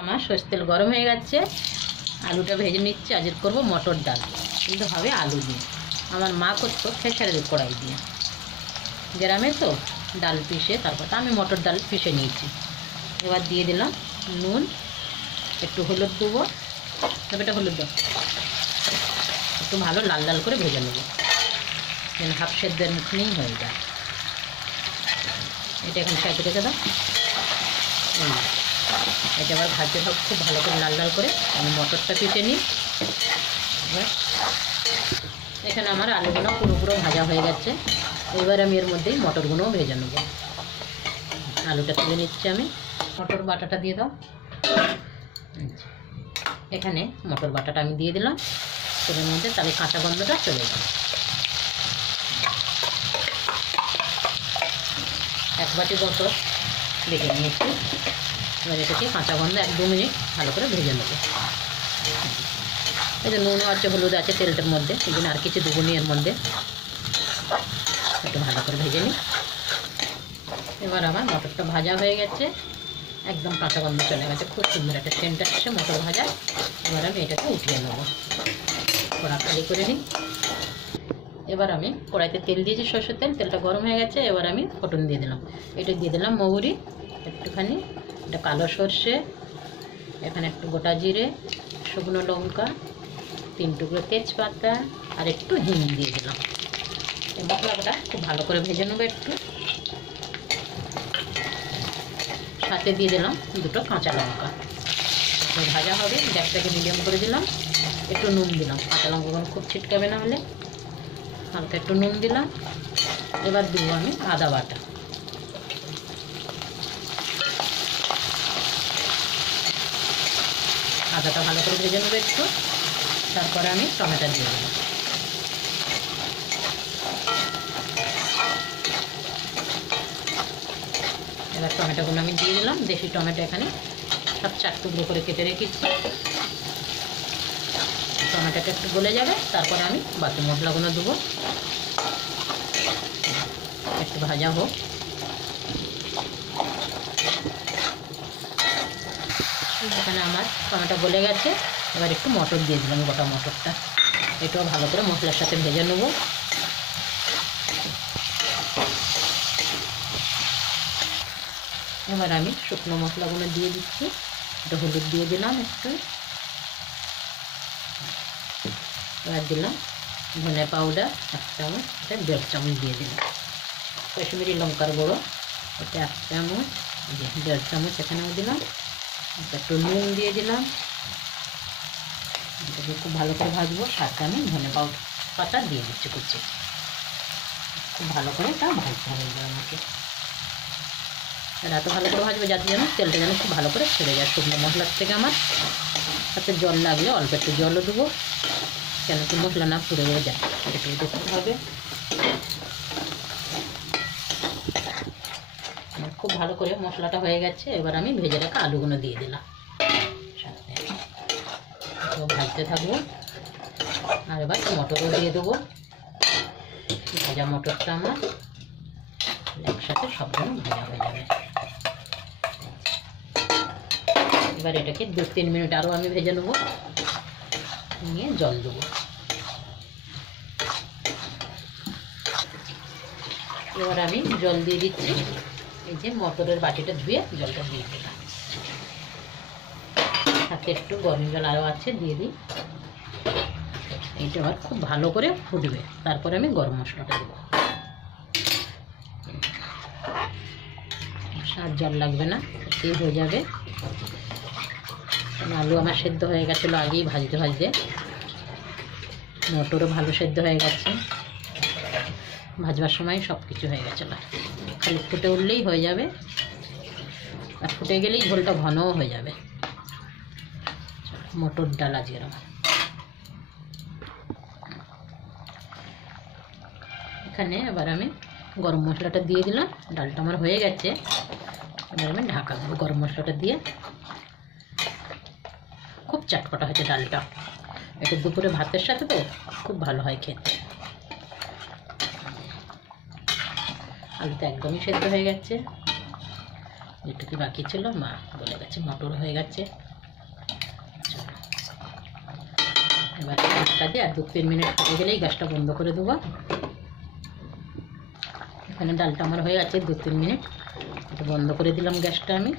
আমার সরষের তেল গরম হয়ে গেছে, আলুটা ভেজে নিচ্ছি। আজকে করবো মটর ডাল, কিন্তু হবে আলু দিয়ে। আমার মা করতো খেসারি কড়াই দিয়ে, গ্রামে তো ডাল পিষে, তারপর আমি মটর ডাল পিষে নিয়েছি। এবার দিয়ে দিলাম নুন, একটু হলুদ দেবো, তবে এটা হলুদ দেবো, একটু ভালো লাল লাল করে ভেজে নেবো, যেন হাফ সেদ্ধের মতনই হয়ে যায়। এটা এখন সাইডে রেখে দাও। এটা আবার ভাজতে সব খুব ভালো করে লাল লাল করে আমি মটরটা পিষে নিই। এখানে আমার আলুগুলো পুরো ভাজা হয়ে গেছে। এবার আমি এর মধ্যেই মটরগুলোও ভেজে নেবো। আলুটা তুলে নিচ্ছি আমি। মটর বাটাটা দিয়ে দাও। এখানে মটর বাটাটা আমি দিয়ে দিলাম তেলের মধ্যে, তাহলে কাঁচা গন্ধটা চলে যাবে। এক বাটি মটর ভেজে নিয়েছি। এবার এটাকে কাঁচা গন্ধ 1-2 মিনিট ভালো করে ভেজে নেবো। এই যে নুন আছে, হলুদ আছে তেলটার মধ্যে, এই জন্য আর কিছু দেবো নি এর মধ্যে। একটু ভালো করে ভেজে নিই। এবার আমার মটরটা ভাজা হয়ে গেছে, একদম কাঁচা গন্ধ চলে গেছে, খুব সুন্দর একটা সেন্ট আসছে মটর ভাজা। এবার আমি এটাকে উঠিয়ে নেবো, কড়া খালি করে নিই। এবার আমি কড়াইতে তেল দিয়েছি, সরষের তেল, তেলটা গরম হয়ে গেছে। এবার আমি ফোড়ন দিয়ে দিলাম। এটা দিয়ে দিলাম মৌরি একটুখানি, এটা কালো সর্ষে, এখানে একটু গোটা জিরে, শুকনো লঙ্কা, 3 টুকরো তেজপাতা আর একটু হিং দিয়ে দিলাম। এই মশলাটা খুব ভালো করে ভেজে নেবো একটু। সাথে দিয়ে দিলাম 2টো কাঁচা লঙ্কা, ভাজা হবে। গ্যাসটাকে মিডিয়াম করে দিলাম। একটু নুন দিলাম, কাঁচা লঙ্কাগুলো খুব ছিটকাবে না হলে, হালকা একটু নুন দিলাম। এবার দেবো আমি আদা বাটা, আদাটা ভালো করে ভেজে নেবো একটু। তারপরে আমি টমেটো দিয়ে দেবো। এবার টমেটোগুলো আমি দিয়ে দিলাম। দেশি টমেটো এখানে সব 4 টুকরো করে কেটে রেখেছি। টমেটোটা একটু গলে যাবে, তারপরে আমি বাকি মশলাগুলো দেবো। একটু ভাজা হোক। এখানে আমার টমেটো গলে গেছে। এবার একটু মটর দিয়ে দিলাম, গোটা মটরটা। এটাও ভালো করে মশলার সাথে ভেজে নেবো। এবার আমি শুকনো মশলাগুলো দিয়ে দিচ্ছি। একটু হলুদ দিয়ে দিলাম একটু, এবার দিলাম ধনে পাউডার 1 চামচ, এটা 1.5 চামচ দিয়ে দিলাম। কাশ্মীরি লঙ্কার গুঁড়ো এটা 1 চামচ, 1.5 চামচ এখানেও দিলাম। একটু নুন দিয়ে দিলাম। এটাকে খুব ভালো করে ভাজবো। সাথে আমি ধনে পাতা দিয়ে দিচ্ছি কুচি। খুব ভালো করে এটা ভাজতে হবে আমাকে। এত ভালো করে ভাজবো যাতে যেন তেলটা যেন খুব ভালো করে ছেড়ে যায় শুকনো মশলার থেকে। আমার সাথে জল লাগলে অল্প একটু জলও দেবো, কেন কি মশলা না পুড়ে যায়, একটু দেখতে হবে। খুব ভালো করে মশলাটা হয়ে গেছে। এবার আমি ভেজে রাখা আলুগুলো দিয়ে দিলাম, সাথে ভাজতে থাকবো। আর এবার মটরও দিয়ে দেবো। ভাজা মটরটা আমার একসাথে সবগুলো ভাজা হয়ে যাবে। এবার এটাকে 2-3 মিনিট আরও আমি ভেজে নেবো, নিয়ে জল দেবো। এবার আমি জল দিয়ে দিচ্ছি। এই যে মটরের বাটিটা ধুয়ে জলটা দিয়ে দিলাম। সাথে একটু গরম জল আরও আছে, দিয়ে দিই। এইটা আবার খুব ভালো করে ফুটবে, তারপরে আমি গরম মশলাটা দেবো। আর জল লাগবে না, এই হয়ে যাবে। আলু আমার সেদ্ধ হয়ে গেছিলো আগেই ভাজতে ভাজতে। মটরও ভালো সেদ্ধ হয়ে গেছে, ভাজবার সময় সব কিছু হয়ে গেছিলো। খালি ফুটে উঠলেই হয়ে যাবে, আর ফুটে গেলেই ঝোলটা ঘনও হয়ে যাবে। মটর ডাল আজকের আমার। এখানে এবার আমি গরম মশলাটা দিয়ে দিলাম। ডালটা আমার হয়ে গেছে। এবার আমি ঢাকা দেবো গরম মশলাটা দিয়ে। খুব চটপটা হয়েছে ডালটা, একটু দুপুরে ভাতের সাথে তো খুব ভালো হয় খেতে। আলুটা একদমই সেদ্ধ হয়ে গেছে। যেটুকু বাকি ছিল মা বলে গেছে, মটর হয়ে গেছে। এবার গ্যাসটা দিয়ে আর 2-3 মিনিট হয়ে গেলেই গ্যাসটা বন্ধ করে দেবো। এখানে ডালটা আমার হয়ে গেছে 2-3 মিনিট, এটা বন্ধ করে দিলাম গ্যাসটা আমি।